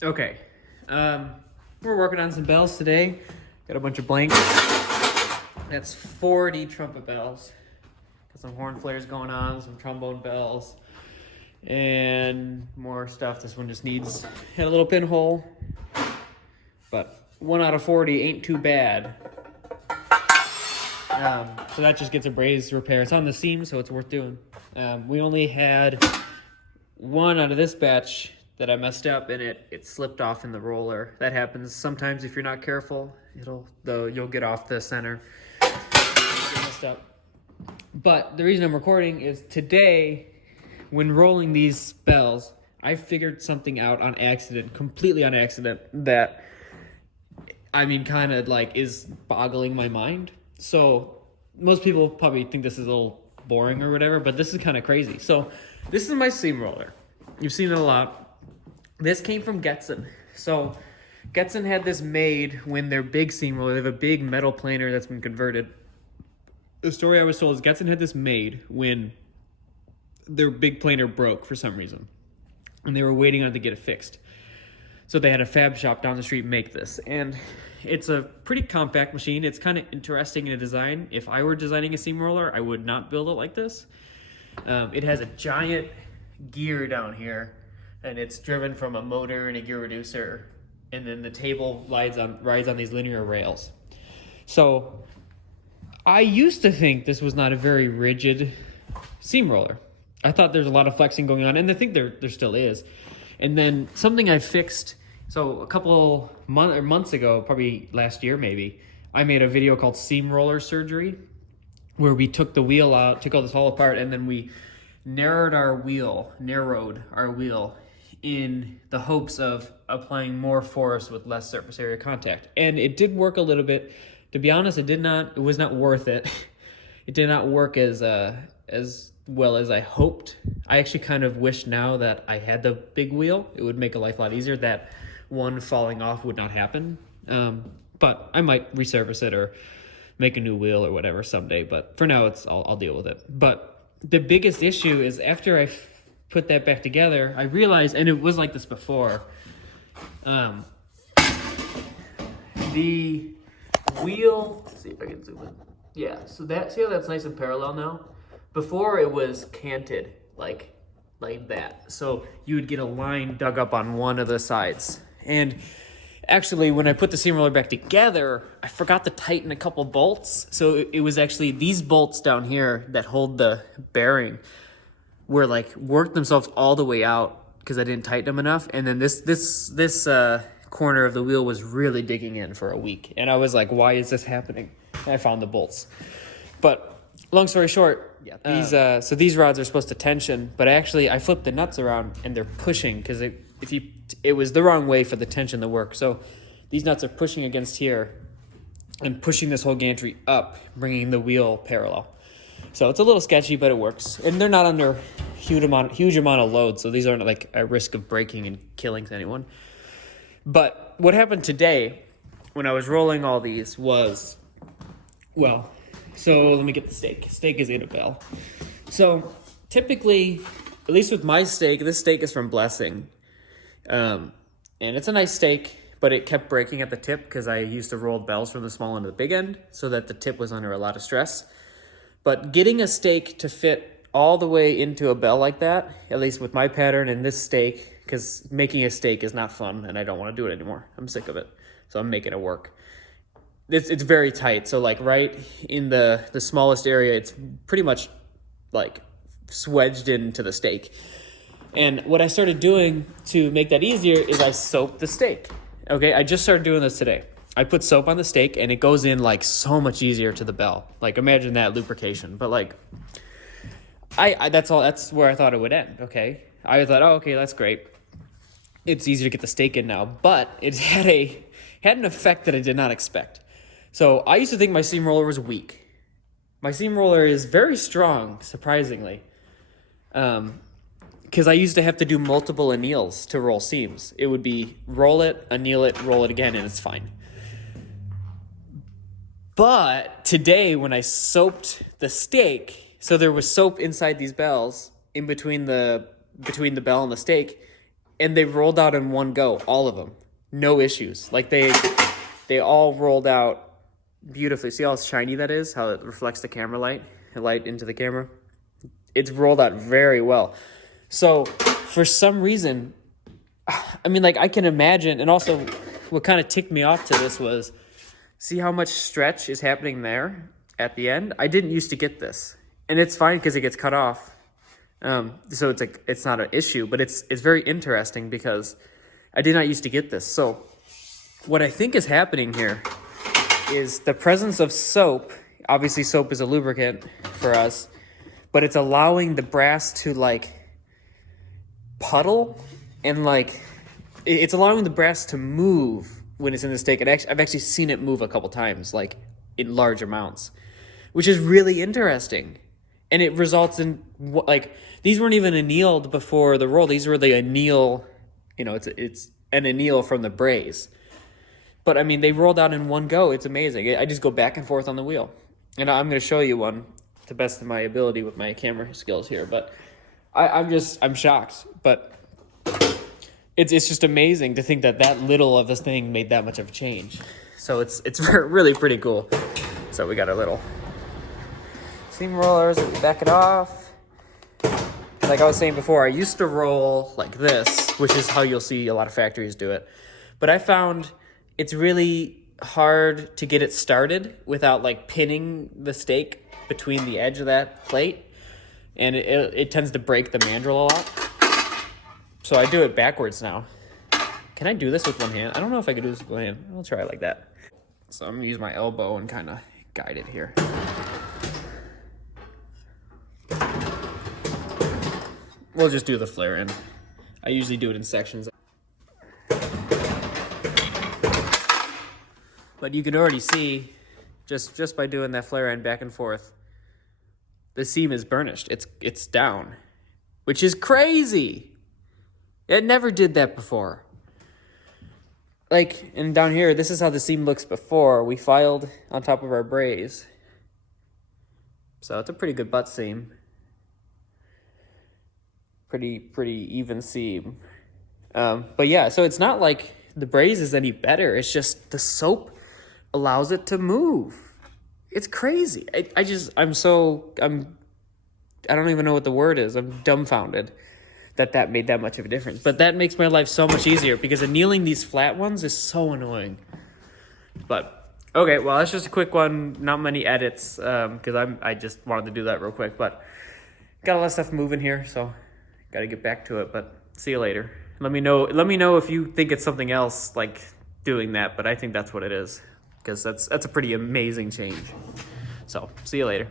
Okay, we're working on some bells today. Got a bunch of blanks. That's 40 trumpet bells. Got some horn flares going on, some trombone bells, and more stuff. This one just had a little pinhole, but 1 out of 40 ain't too bad. So that just gets a braze repair. It's on the seam, so it's worth doing. We only had one out of this batch that I messed up, and it slipped off in the roller. That happens sometimes if you're not careful. You'll get off the center. Get messed up. But the reason I'm recording is today, when rolling these bells, I figured something out on accident, completely on accident, that kind of is boggling my mind. So most people probably think this is a little boring or whatever, but this is kind of crazy. So this is my seam roller. You've seen it a lot. This came from Getson. So Getson had this made when their big seam roller, they have a big metal planer that's been converted. The story I was told is Getson had this made when their big planer broke for some reason, and they were waiting on it to get it fixed. So they had a fab shop down the street make this, and it's a pretty compact machine. It's kind of interesting in a design. If I were designing a seam roller, I would not build it like this. It has a giant gear down here, and it's driven from a motor and a gear reducer, and then the table rides on these linear rails. So I used to think this was not a very rigid seam roller. I thought there's a lot of flexing going on, and I think there still is. And then something I fixed, so a couple months ago, probably last year maybe, I made a video called Seam Roller Surgery, where we took the wheel out, took all this all apart, and then we narrowed our wheel in the hopes of applying more force with less surface area contact. And it did work a little bit. To be honest, it was not worth it. It did not work as well as I hoped. I actually kind of wish now that I had the big wheel. It would make life a lot easier. That one falling off would not happen. But I might resurface it or make a new wheel or whatever someday. But for now, I'll deal with it. But the biggest issue is after I put that back together, I realized, and it was like this before, the wheel, let's see if I can zoom in. Yeah, so see how that's nice and parallel now? Before it was canted like that. So you would get a line dug up on one of the sides. And actually, when I put the seam roller back together, I forgot to tighten a couple bolts. So it was actually these bolts down here that hold the bearing were worked themselves all the way out because I didn't tighten them enough. And then this corner of the wheel was really digging in for a week. And I was like, why is this happening? And I found the bolts. But long story short, these rods are supposed to tension, but I flipped the nuts around and they're pushing because it was the wrong way for the tension to work. So these nuts are pushing against here and pushing this whole gantry up, bringing the wheel parallel. So it's a little sketchy, but it works. And they're not under huge amount of load, so these aren't at risk of breaking and killing anyone. But what happened today when I was rolling all these was, so let me get the stake. Stake is in a bell. So typically, at least with my stake, this stake is from Blessing. And it's a nice stake, but it kept breaking at the tip because I used to roll bells from the small end to the big end so that the tip was under a lot of stress. But getting a stake to fit all the way into a bell like that, at least with my pattern and this stake, because making a stake is not fun and I don't want to do it anymore. I'm sick of it. So I'm making it work. It's very tight. So right in the smallest area, it's pretty much swedged into the stake. And what I started doing to make that easier is I soaped the stake. Okay, I just started doing this today. I put soap on the stake and it goes in so much easier to the bell. Imagine that lubrication. But that's where I thought it would end. Okay, I thought, oh, okay, that's great. It's easier to get the stake in now, but it had an effect that I did not expect. So I used to think my seam roller was weak. My seam roller is very strong, surprisingly. Because I used to have to do multiple anneals to roll seams. It would be roll it, anneal it, roll it again, and it's fine. But today, when I soaped the stake, so there was soap inside these bells, in between the bell and the stake, and they rolled out in one go, all of them. No issues. Like they all rolled out beautifully. See how shiny that is? How it reflects the camera light into the camera? It's rolled out very well. So for some reason, I mean, like I can imagine, and also what kind of ticked me off to this was, see how much stretch is happening there at the end? I didn't used to get this. And it's fine because it gets cut off. So it's like, it's not an issue, but it's very interesting because I did not used to get this. So what I think is happening here is the presence of soap. Obviously soap is a lubricant for us, but it's allowing the brass to like puddle, and like it's allowing the brass to move when it's in the steak. And I've actually seen it move a couple times, like in large amounts, which is really interesting. And it results in, like, these weren't even annealed before the roll. These were the anneal, you know, it's an anneal from the braise. But I mean, they rolled out in one go. It's amazing. I just go back and forth on the wheel. And I'm going to show you one to the best of my ability with my camera skills here. But I'm shocked. But it's just amazing to think that little of this thing made that much of a change. So it's really pretty cool. So we got our little seam rollers, we back it off. Like I was saying before, I used to roll like this, which is how you'll see a lot of factories do it. But I found it's really hard to get it started without like pinning the steak between the edge of that plate. And it tends to break the mandrel a lot. So I do it backwards now. Can I do this with one hand? I don't know if I could do this with one hand. I'll try it like that. So I'm gonna use my elbow and kind of guide it here. We'll just do the flare end. I usually do it in sections. But you can already see, just by doing that flare end back and forth, the seam is burnished. It's down, which is crazy. It never did that before. Like, and down here, this is how the seam looks before we filed on top of our braise. So it's a pretty good butt seam. Pretty even seam. But yeah, so it's not like the braise is any better. It's just the soap allows it to move. It's crazy. I don't even know what the word is. I'm dumbfounded that made that much of a difference. But that makes my life so much easier because annealing these flat ones is so annoying. But okay, well, that's just a quick one. Not many edits because I just wanted to do that real quick. But got a lot of stuff moving here, so got to get back to it. But see you later. Let me know if you think it's something else like doing that. But I think that's what it is because that's a pretty amazing change. So see you later.